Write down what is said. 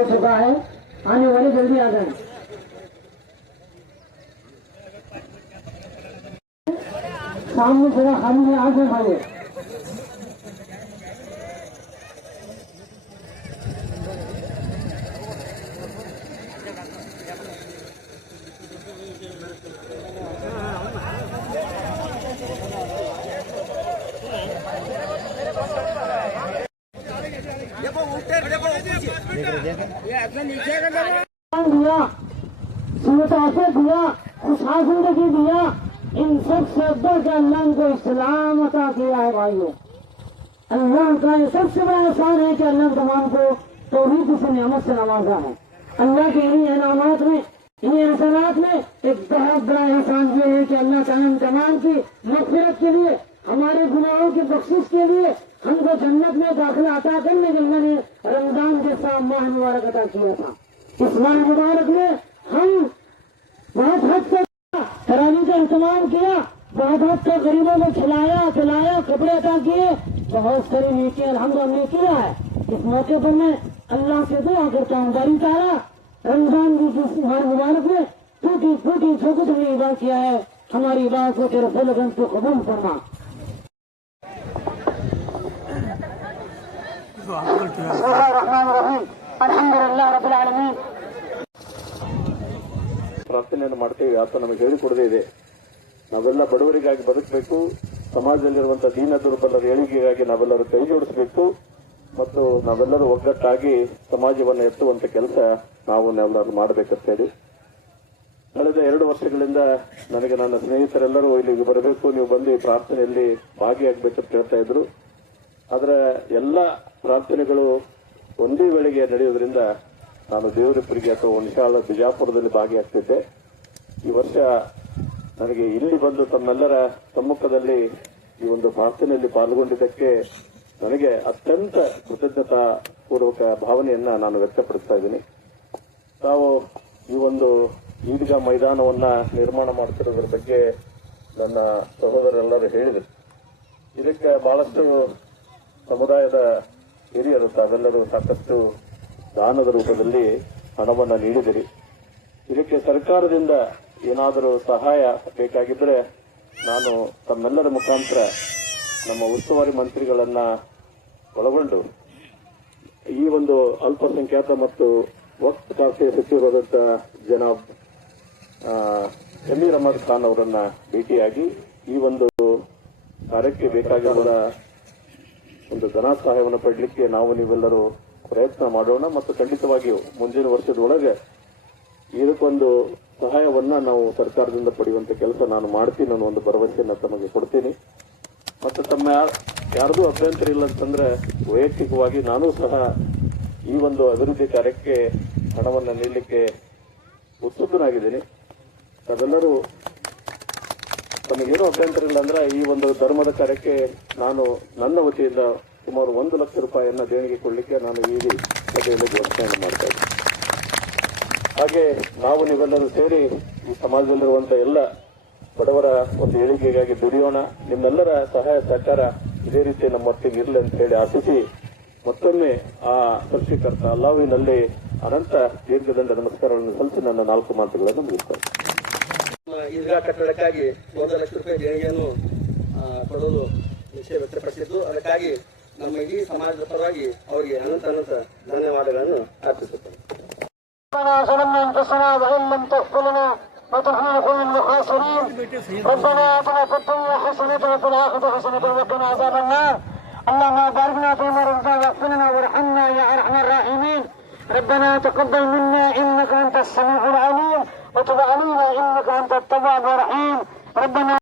हो चुका है, आने वाले जल्दी आ जाए। सामने जगह खाली है, आगे भाई दिया, सुनताफे दिया, खुशहाल जिंदगी दिया, इन सब शब्दों के अल्लाह को इस्लाम अता किया है भाइयों। अल्लाह का ये सबसे बड़ा एहसान है कि अल्लाह तमाम को तौहीद से नियामत से नवाजा है। अल्लाह के इन्हीं इनामात में, इन्हीं एहसानात में एक बहुत बड़ा एहसान ये है कि अल्लाह ताला तमाम की मग़फ़िरत के लिए, हमारे गुनाहों की बख्शिश के लिए हमको जन्नत में दाखिला अता करने के अल्लाह ने रमजान के साथ माह मुबारक अता किया था। इस माह मुबारक में हम बहुत हद तक तरावी का इंतजाम किया, बहुत हद तक गरीबों को खिलाया पिलाया, कपड़े अता किए, बहुत सारी नीति अल्हम्दुलिल्लाह किया है। इस मौके पर मैं अल्लाह से दुआ करता हूँ बारी ताला रमजान की माह मुबारक में टूटी फूटी जो कुछ हमने इबादत किया है, हमारी इबादत को तेरे फजल को कबूल फरमा। ಪ್ರಾರ್ಥನೆಯನ್ನು ಮಾಡ್ತೇವೆ. ಆತ ನಮಗೆ ಹೇಳಿಕೊಡದೇ ಇದೆ, ನಾವೆಲ್ಲ ಬಡವರಿಗಾಗಿ ಬದುಕಬೇಕು, ಸಮಾಜದಲ್ಲಿರುವಂತಹ ದೀನ ದುರ್ಬಲರ ಏಳಿಗೆಗಾಗಿ ನಾವೆಲ್ಲರೂ ಕೈ ಜೋಡಿಸಬೇಕು ಮತ್ತು ನಾವೆಲ್ಲರೂ ಒಗ್ಗಟ್ಟಾಗಿ ಸಮಾಜವನ್ನು ಎತ್ತುವಂತ ಕೆಲಸ ನಾವೆಲ್ಲರೂ ಮಾಡಬೇಕಂತೇಳಿ ಕಳೆದ 2 ವರ್ಷಗಳಿಂದ ನನಗೆ ನನ್ನ ಸ್ನೇಹಿತರೆಲ್ಲರೂ ಇಲ್ಲಿಗೆ ಬರಬೇಕು, ನೀವು ಬಂದು ಈ ಪ್ರಾರ್ಥನೆಯಲ್ಲಿ ಭಾಗಿಯಾಗಬೇಕಂತ ಹೇಳ್ತಾ ಇದ್ರು. ಆದರೆ ಎಲ್ಲ ಪ್ರಾರ್ಥನೆಗಳು ಒಂದೇ ವೇಳೆಗೆ ನಡೆಯುವುದರಿಂದ ನಾನು ದೇವರಿಪುರಿಗೆ ಅಥವಾ ಹುಣಸಾಳ ಬಿಜಾಪುರದಲ್ಲಿ ಭಾಗಿಯಾಗ್ತಿದ್ದೆ. ಈ ವರ್ಷ ನನಗೆ ಇಲ್ಲಿ ಬಂದು ತಮ್ಮೆಲ್ಲರ ಸಮ್ಮುಖದಲ್ಲಿ ಈ ಒಂದು ಪ್ರಾರ್ಥನೆಯಲ್ಲಿ ಪಾಲ್ಗೊಂಡಿದ್ದಕ್ಕೆ ನನಗೆ ಅತ್ಯಂತ ಕೃತಜ್ಞತಾ ಪೂರ್ವಕ ಭಾವನೆಯನ್ನ ನಾನು ವ್ಯಕ್ತಪಡಿಸ್ತಾ ಇದ್ದೀನಿ. ತಾವು ಈ ಒಂದು ಈದ್ಗಾ ಮೈದಾನವನ್ನ ನಿರ್ಮಾಣ ಮಾಡುತ್ತಿರೋದ್ರ ಬಗ್ಗೆ ನನ್ನ ಸಹೋದರರೆಲ್ಲರೂ ಹೇಳಿದರು. ಇದಕ್ಕೆ ಬಹಳಷ್ಟು ಸಮುದಾಯದ ಹಿರಿಯರು ತಾವೆಲ್ಲರೂ ಸಾಕಷ್ಟು ದಾನದ ರೂಪದಲ್ಲಿ ಹಣವನ್ನು ನೀಡಿದಿರಿ. ಇದಕ್ಕೆ ಸರ್ಕಾರದಿಂದ ಏನಾದರೂ ಸಹಾಯ ಬೇಕಾಗಿದ್ದರೆ ನಾನು ತಮ್ಮೆಲ್ಲರ ಮುಖಾಂತರ ನಮ್ಮ ಉಸ್ತುವಾರಿ ಮಂತ್ರಿಗಳನ್ನ ಒಳಗೊಂಡು ಈ ಒಂದು ಅಲ್ಪಸಂಖ್ಯಾತ ಮತ್ತು ವಕ್ಫ್ ಖಾತೆ ಸಚಿವರಾದಂಥ ಜನಾಬ್ ಜಮೀರ್ ಅಹಮದ್ ಖಾನ್ ಅವರನ್ನ ಭೇಟಿಯಾಗಿ ಈ ಒಂದು ಕಾರ್ಯಕ್ಕೆ ಬೇಕಾಗಿರುವ ಒಂದು ಧನ ಸಹಾಯವನ್ನು ಪಡೆಯಲಿಕ್ಕೆ ನಾವು ನೀವೆಲ್ಲರೂ ಪ್ರಯತ್ನ ಮಾಡೋಣ ಮತ್ತು ಖಂಡಿತವಾಗಿಯೂ ಮುಂದಿನ ವರ್ಷದೊಳಗೆ ಇದಕ್ಕೊಂದು ಸಹಾಯವನ್ನ ನಾವು ಸರ್ಕಾರದಿಂದ ಪಡೆಯುವಂತ ಕೆಲಸ ನಾನು ಮಾಡ್ತೀನಿ ಅನ್ನೋ ಒಂದು ಭರವಸೆಯನ್ನು ತಮಗೆ ಕೊಡ್ತೀನಿ. ಮತ್ತು ತಮ್ಮ ಯಾರ್ದೂ ಅಭ್ಯಂತರ ಇಲ್ಲ ಅಂತಂದ್ರೆ ವೈಯಕ್ತಿಕವಾಗಿ ನಾನೂ ಸಹ ಈ ಒಂದು ಅಭಿವೃದ್ಧಿ ಕಾರ್ಯಕ್ಕೆ ಹಣವನ್ನು ನೀಡಲಿಕ್ಕೆ ಉತ್ಸುಕನಾಗಿದ್ದೀನಿ. ಅದೆಲ್ಲರೂ ತಮಗೇನೂ ಅಭ್ಯಂತರ ಇಲ್ಲ ಅಂದ್ರೆ ಈ ಒಂದು ಧರ್ಮದ ಕಾರ್ಯಕ್ಕೆ ನಾನು ನನ್ನ ವತಿಯಿಂದ ಸುಮಾರು 1 ಲಕ್ಷ ರೂಪಾಯಿಯನ್ನ ದೇಣಿಗೆ ಕೊಡಲಿಕ್ಕೆ ನಾನು ಈ ಸಭೆಯಲ್ಲಿ ಘೋಷಣೆಯನ್ನು ಮಾಡ್ತಾ ಇದ್ದೀನಿ. ಹಾಗೆ ನಾವು ನೀವೆಲ್ಲರೂ ಸೇರಿ ಈ ಸಮಾಜದಲ್ಲಿರುವಂತಹ ಎಲ್ಲ ಬಡವರ ಒಂದು ಏಳಿಗೆಗಾಗಿ ದುಡಿಯೋಣ. ನಿಮ್ಮೆಲ್ಲರ ಸಹಾಯ ಸಹಕಾರ ಇದೇ ರೀತಿ ನಮ್ಮೊಟ್ಟಿಗೆ ಇರಲಿ ಅಂತ ಹೇಳಿ ಆಶಿಸಿ ಮತ್ತೊಮ್ಮೆ ಆ ಸೃಷ್ಟಿಕರ್ತ ಅಲ್ಲಾಹ್ವಿನಲ್ಲಿ ಅನಂತ ದೀರ್ಘದಂಡ ನಮಸ್ಕಾರಗಳನ್ನು ಸಲ್ಲಿಸಿ ನನ್ನ 4 ಮಾತುಗಳನ್ನು ಮುಗಿಸ್ತೇನೆ. ಈದ್ಗಾ ಕಟ್ಟಡಕ್ಕಾಗಿ 1 ಲಕ್ಷ ರೂಪಾಯಿ ದೇಣಿಗೆಯನ್ನು ಕೊಡಲು ನಿಶ್ಚಯ ವ್ಯಕ್ತಪಡಿಸಿದ್ದು, ಅದಕ್ಕಾಗಿ ನಮ್ಮ ಇಡೀ ಸಮಾಜದ ಪರವಾಗಿ ಅವರಿಗೆ ಅನಂತ ಧನ್ಯವಾದಗಳನ್ನು ಅರ್ಪಿಸುತ್ತೇನೆ. ربنا آتنا في الدنيا حسنة وفي الآخرة حسنة وقنا عذاب النار. اللهم بارك لنا فيما رزقنا واغفر لنا وارحمنا يا أرحم الراحمين. ربنا تقبل منا إنك أنت السميع العليم وتب علينا إنك أنت التواب الرحيم. ربنا